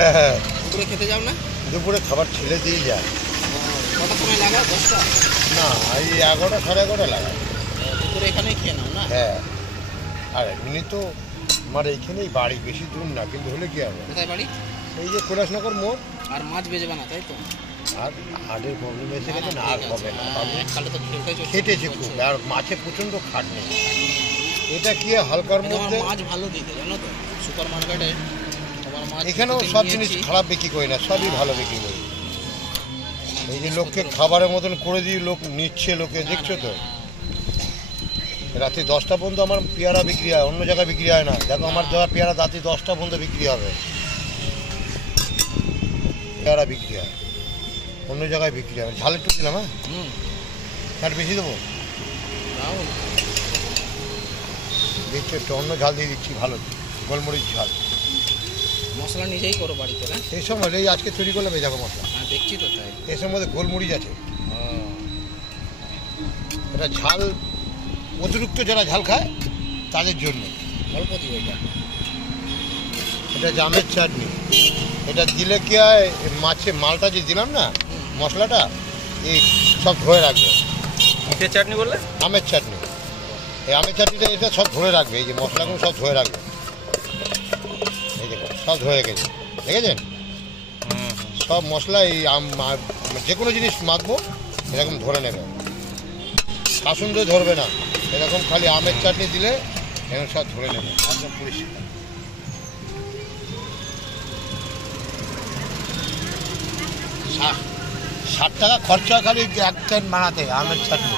হ্যাঁ হ্যাঁ, দুপুরে খেতে যাও না? দুপুরে খাবার ছেলে দিয়ে যায়। কটার সময় লাগাও? 10টা? না, এই 11টা 11:30 লাগায়। দুপুরে এখানেই খেয়ে নাও না? হ্যাঁ, আর এমনি তো আমার এইখানেই বাড়ি, বেশি দূর না, কিন্তু হলে কি হবে, কোথায় বাড়ি? এই যে কৈলাসনগর মোড়। আর মাছ বেজবে না তাই তো? আর হার্টের প্রবলেম এসে গেছে না, আর হবে না। এককালে তো খেটেছে খুব, আর মাছে প্রচণ্ড খাটনি। এটা কি হালকার মধ্যে মাছ ভালো দিতে জানো তো, সুপার মার্কেটে তোমার মাছ এখানেও সব জিনিস খারাপ বিক্রি করি না, সবই ভালো বিক্রি করি। এই যে লোককে খাবারের মতন করে দিয়ে লোক নিচ্ছে, লোকে দেখছো তো। রাত্রি 10টা পর্যন্ত আমার পেয়ারা বিক্রি হয়, অন্য জায়গায় বিক্রি হয় না। দেখো আমার দেওয়া পেয়ারা রাত্রি 10টা পর্যন্ত বিক্রি হবে, পেয়ারা বিক্রি হয়, অন্য জায়গায় বিক্রি হয়। ঝাল একটু দিলাম, হ্যাঁ আর বেশি দেবো, দেখছি একটু অন্য ঝাল দিয়ে দিচ্ছি, ভালো গোলমরিচ ঝাল। মশলা নিজেই করো বাড়িতে না? এই সময় এই আজকে তৈরি করলাম, এই দেখো মশলা। হ্যাঁ দেখছি তো তাই। এর মধ্যে গোলমরিচ আছে। এটা ঝাল অতিরিক্ত যারা ঝাল খায় তাদের জন্য অল্প দিও এটা। এটা জামের চাটনি। এটা দিলে কি হয়, মাছে মালটা যে দিলাম না, মশলাটা এই সব ধরে রাখবে। কিসের চাটনি বললে? আমের চাটনি। এই আমের চাটনিটা এটা সব ধরে রাখবে, এই যে মশলাগুলো সব ধরে রাখবে। এই দেখো সব ধরে গেছে, দেখেছেন? সব মশলা এই যে কোনো জিনিস মাখবো এরকম ধরে নেবে, কাসুন্দ ধরবে না, এরকম খালি আমের চাটনি দিলে এরকম সব ধরে নেবে, একদম পরিষ্কার। 60 টাকা খরচা খালি এক ক্যান বানাতে আমের চাটনি।